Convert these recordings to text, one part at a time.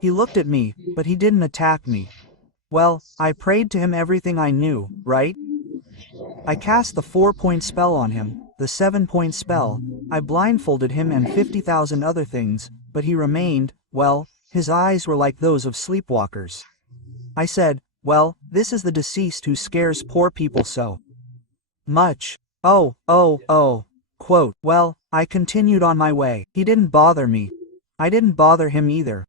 He looked at me, but he didn't attack me. Well, I prayed to him everything I knew, right? I cast the 4-point spell on him, the 7-point spell, I blindfolded him and 50,000 other things, but he remained, well, his eyes were like those of sleepwalkers. I said, well, this is the deceased who scares poor people so much. Oh. Quote, well, I continued on my way. He didn't bother me. I didn't bother him either.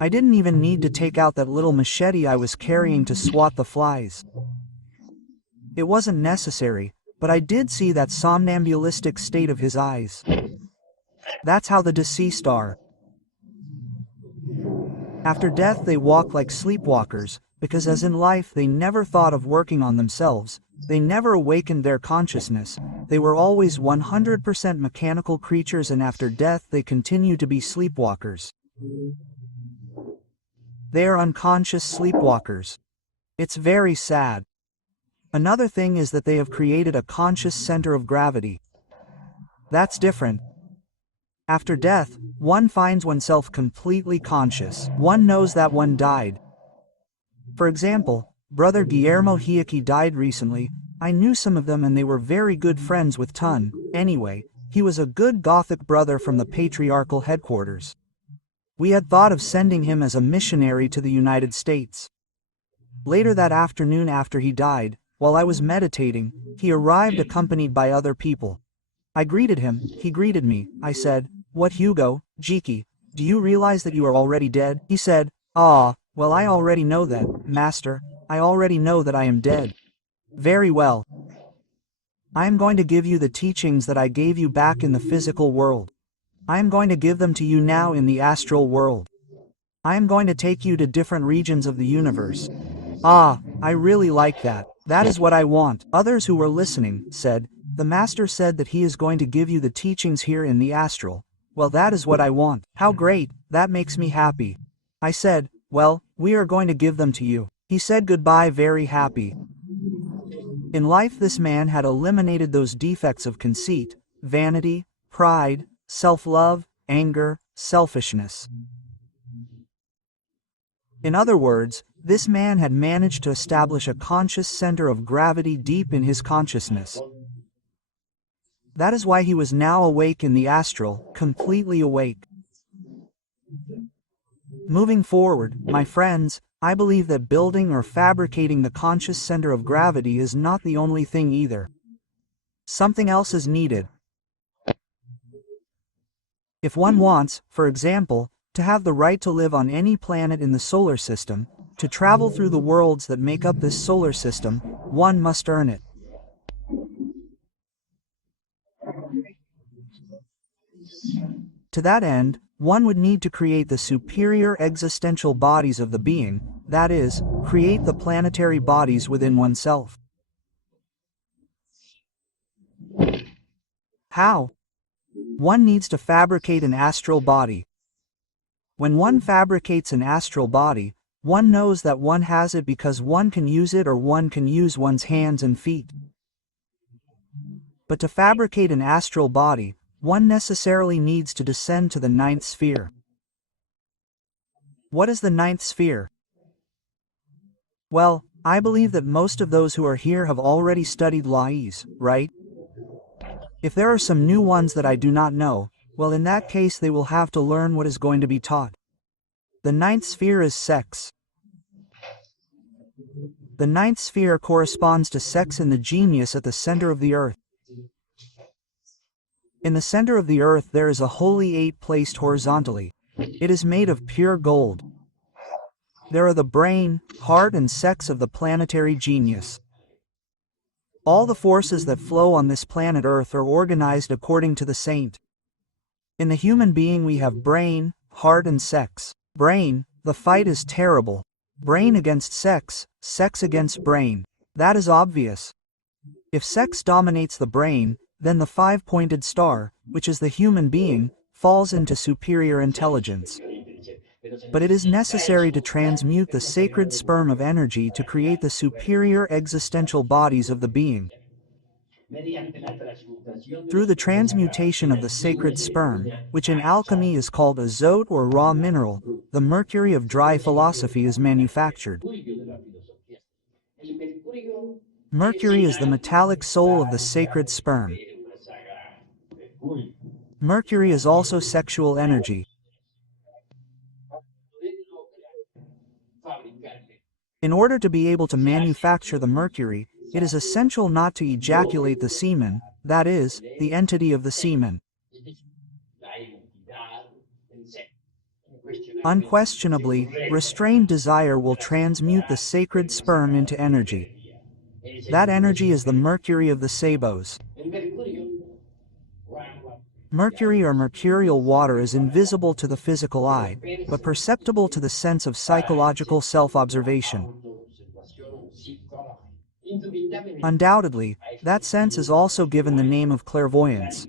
I didn't even need to take out that little machete I was carrying to swat the flies. It wasn't necessary, but I did see that somnambulistic state of his eyes. That's how the deceased are. After death they walk like sleepwalkers, because as in life they never thought of working on themselves, they never awakened their consciousness, they were always 100% mechanical creatures, and after death they continue to be sleepwalkers. They are unconscious sleepwalkers. It's very sad. Another thing is that they have created a conscious center of gravity. That's different. After death, one finds oneself completely conscious. One knows that one died. For example, Brother Guillermo Hiaki died recently. I knew some of them and they were very good friends with Tun. Anyway, he was a good Gothic brother from the patriarchal headquarters. We had thought of sending him as a missionary to the United States. Later that afternoon after he died, while I was meditating, he arrived accompanied by other people. I greeted him, he greeted me. I said, "What, Hugo, Jiki, do you realize that you are already dead?" He said, "Ah, well, I already know that, Master, I already know that I am dead." Very well. I am going to give you the teachings that I gave you back in the physical world. I am going to give them to you now in the astral world. I am going to take you to different regions of the universe. Ah, I really like that. That is what I want. Others who were listening said, "The Master said that he is going to give you the teachings here in the astral. Well, that is what I want. How great, that makes me happy." I said, "Well, we are going to give them to you." He said goodbye very happy. In life this man had eliminated those defects of conceit, vanity, pride, self-love, anger, selfishness. In other words, this man had managed to establish a conscious center of gravity deep in his consciousness. That is why he was now awake in the astral, completely awake. Moving forward, my friends, I believe that building or fabricating the conscious center of gravity is not the only thing either. Something else is needed. If one wants, for example, to have the right to live on any planet in the solar system, to travel through the worlds that make up this solar system, one must earn it. To that end, one would need to create the superior existential bodies of the being, that is, create the planetary bodies within oneself. How? One needs to fabricate an astral body. When one fabricates an astral body, one knows that one has it because one can use it or one can use one's hands and feet. But to fabricate an astral body, one necessarily needs to descend to the 9th sphere. What is the 9th sphere? Well, I believe that most of those who are here have already studied Lais, right? If there are some new ones that I do not know, well, in that case they will have to learn what is going to be taught. The 9th sphere is sex. The 9th sphere corresponds to sex in the genius at the center of the earth. In the center of the earth there is a holy 8 placed horizontally. It is made of pure gold. There are the brain, heart and sex of the planetary genius. All the forces that flow on this planet Earth are organized according to the saint. In the human being we have brain, heart and sex. Brain, the fight is terrible. Brain against sex, sex against brain. That is obvious. If sex dominates the brain, then the 5-pointed star, which is the human being, falls into superior intelligence. But it is necessary to transmute the sacred sperm of energy to create the superior existential bodies of the being. Through the transmutation of the sacred sperm, which in alchemy is called azote or raw mineral, the mercury of dry philosophy is manufactured. Mercury is the metallic soul of the sacred sperm. Mercury is also sexual energy. In order to be able to manufacture the mercury, it is essential not to ejaculate the semen, that is, the entity of the semen. Unquestionably, restrained desire will transmute the sacred sperm into energy. That energy is the mercury of the sabos. Mercury or mercurial water is invisible to the physical eye, but perceptible to the sense of psychological self-observation. Undoubtedly, that sense is also given the name of clairvoyance.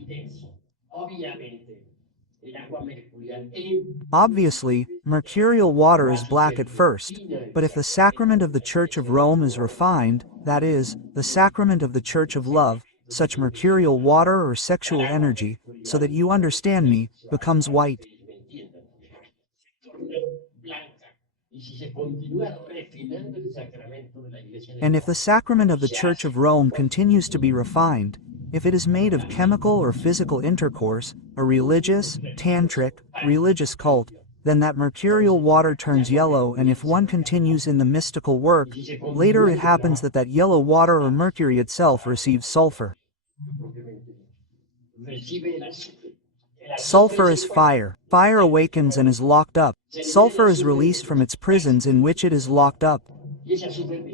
Obviously, mercurial water is black at first, but if the sacrament of the Church of Rome is refined, that is, the sacrament of the Church of Love, such mercurial water or sexual energy, so that you understand me, becomes white. And if the sacrament of the Church of Rome continues to be refined, if it is made of chemical or physical intercourse, a religious, tantric, religious cult, then that mercurial water turns yellow, and if one continues in the mystical work, later it happens that that yellow water or mercury itself receives sulfur. Sulfur is fire. Fire awakens and is locked up. Sulfur is released from its prisons in which it is locked up.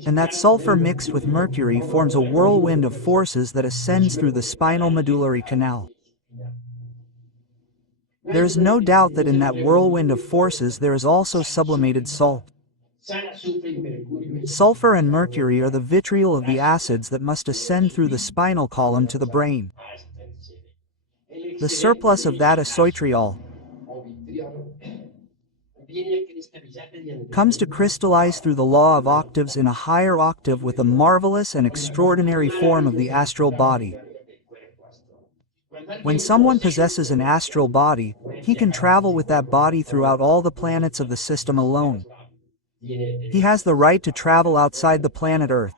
And that sulfur mixed with mercury forms a whirlwind of forces that ascends through the spinal medullary canal. There is no doubt that in that whirlwind of forces there is also sublimated salt. Sulfur and mercury are the vitriol of the acids that must ascend through the spinal column to the brain. The surplus of that azotriol comes to crystallize through the law of octaves in a higher octave with the marvelous and extraordinary form of the astral body. When someone possesses an astral body, he can travel with that body throughout all the planets of the system alone. He has the right to travel outside the planet Earth.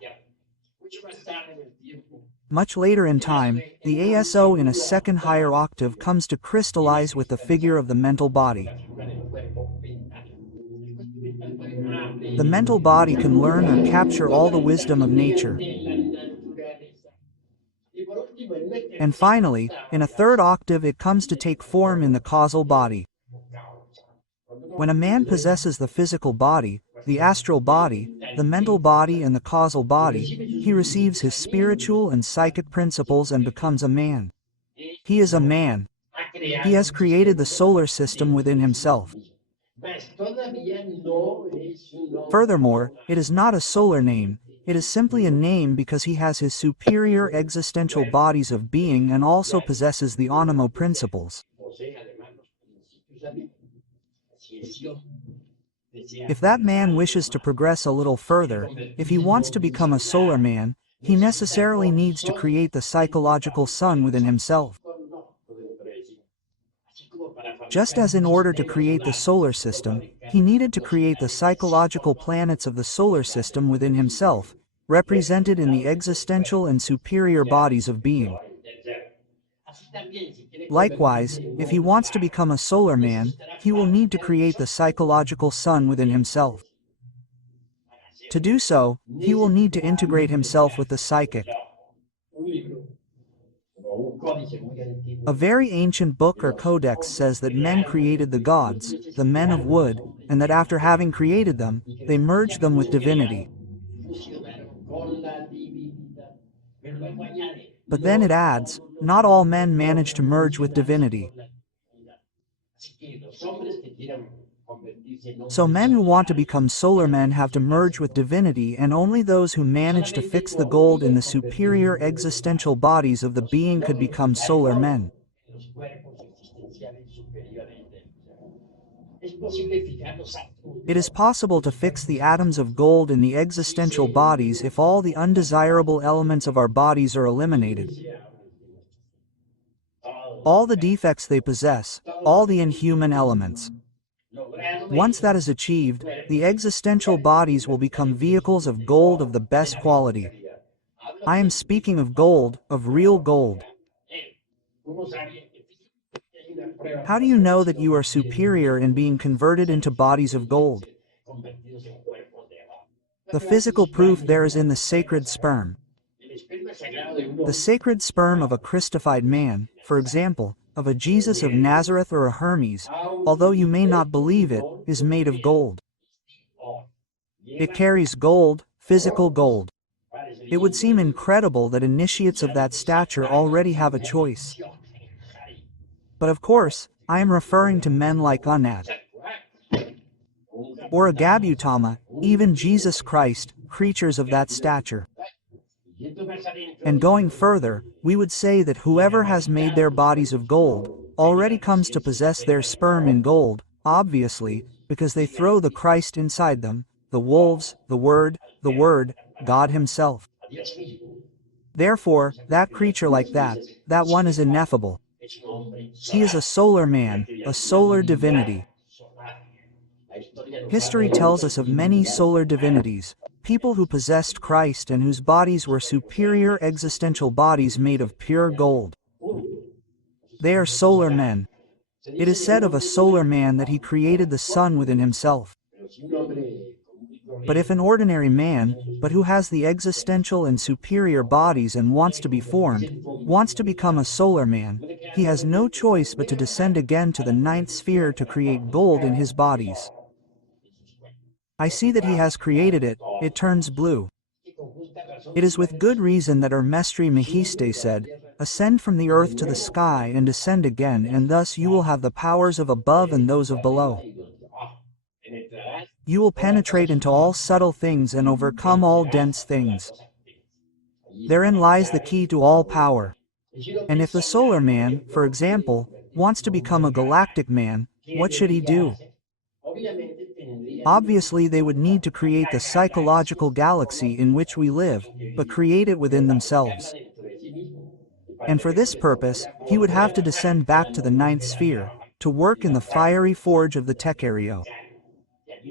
Much later in time, the ASO in a second higher octave comes to crystallize with the figure of the mental body. The mental body can learn or capture all the wisdom of nature. And finally, in a third octave it comes to take form in the causal body. When a man possesses the physical body, the astral body, the mental body and the causal body, he receives his spiritual and psychic principles and becomes a man. He is a man. He has created the solar system within himself. Furthermore, it is not a solar name, it is simply a name because he has his superior existential bodies of being and also possesses the animo principles. If that man wishes to progress a little further, if he wants to become a solar man, he necessarily needs to create the psychological sun within himself. Just as in order to create the solar system, he needed to create the psychological planets of the solar system within himself, represented in the existential and superior bodies of being. Likewise, if he wants to become a solar man, he will need to create the psychological sun within himself. To do so, he will need to integrate himself with the psychic. A very ancient book or codex says that men created the gods, the men of wood, and that after having created them, they merged them with divinity. But then it adds, not all men manage to merge with divinity. So men who want to become solar men have to merge with divinity, and only those who manage to fix the gold in the superior existential bodies of the being could become solar men. It is possible to fix the atoms of gold in the existential bodies if all the undesirable elements of our bodies are eliminated. All the defects they possess, all the inhuman elements. Once that is achieved, the existential bodies will become vehicles of gold of the best quality. I am speaking of gold, of real gold. How do you know that you are superior in being converted into bodies of gold? The physical proof there is in the sacred sperm. The sacred sperm of a Christified man, for example, of a Jesus of Nazareth or a Hermes, although you may not believe it, is made of gold. It carries gold, physical gold. It would seem incredible that initiates of that stature already have a choice. But of course, I am referring to men like Unad or a Gautama, even Jesus Christ, creatures of that stature. And going further, we would say that whoever has made their bodies of gold, already comes to possess their sperm in gold, obviously, because they throw the Christ inside them, the wolves, the Word, God Himself. Therefore, that creature like that one is ineffable. He is a solar man, a solar divinity. History tells us of many solar divinities, people who possessed Christ and whose bodies were superior existential bodies made of pure gold. They are solar men. It is said of a solar man that he created the sun within himself. But if an ordinary man, but who has the existential and superior bodies and wants to be formed, wants to become a solar man, he has no choice but to descend again to the ninth sphere to create gold in his bodies. I see that he has created it, it turns blue. It is with good reason that Mestre Mehiste said, "Ascend from the earth to the sky and descend again, and thus you will have the powers of above and those of below. You will penetrate into all subtle things and overcome all dense things. Therein lies the key to all power." And if the solar man, for example, wants to become a galactic man, what should he do? Obviously they would need to create the psychological galaxy in which we live, but create it within themselves. And for this purpose, he would have to descend back to the ninth sphere, to work in the fiery forge of the Tecario.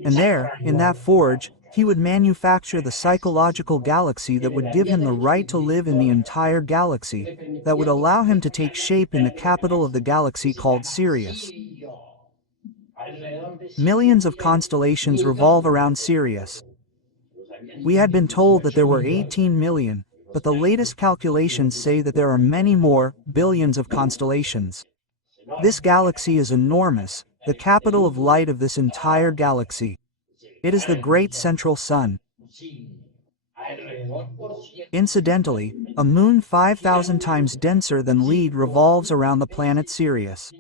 And there, in that forge, he would manufacture the psychological galaxy that would give him the right to live in the entire galaxy, that would allow him to take shape in the capital of the galaxy called Sirius. Millions of constellations revolve around Sirius. We had been told that there were 18 million, but the latest calculations say that there are many more, billions of constellations. This galaxy is enormous, the capital of light of this entire galaxy. It is the great central sun. Incidentally, a moon 5,000 times denser than lead revolves around the planet Sirius.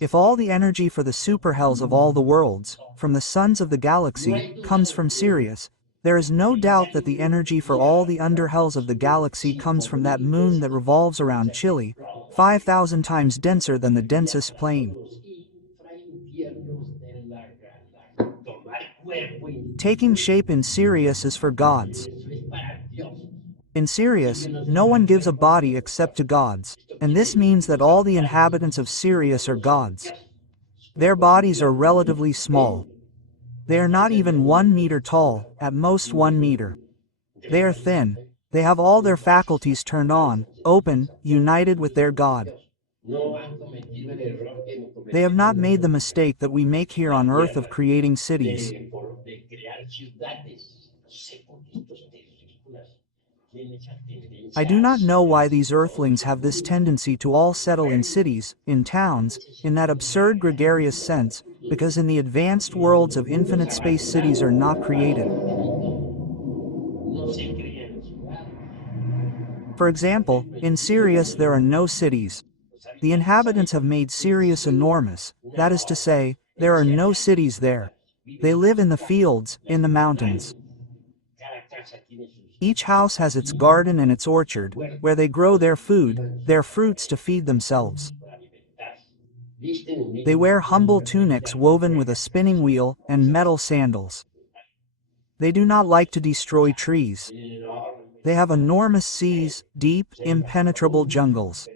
If all the energy for the superhells of all the worlds, from the suns of the galaxy, comes from Sirius, there is no doubt that the energy for all the underhells of the galaxy comes from that moon that revolves around Chile, 5,000 times denser than the densest plane. Taking shape in Sirius is for gods. In Sirius, no one gives a body except to gods, and this means that all the inhabitants of Sirius are gods. Their bodies are relatively small. They are not even 1 meter tall, at most 1 meter. They are thin. They have all their faculties turned on, open, united with their God. They have not made the mistake that we make here on earth of creating cities. I do not know why these earthlings have this tendency to all settle in cities, in towns, in that absurd gregarious sense, because in the advanced worlds of infinite space cities are not created. For example, in Sirius there are no cities. The inhabitants have made Sirius enormous, that is to say, there are no cities there. They live in the fields, in the mountains. Each house has its garden and its orchard, where they grow their food, their fruits to feed themselves. They wear humble tunics woven with a spinning wheel and metal sandals. They do not like to destroy trees. They have enormous seas, deep, impenetrable jungles.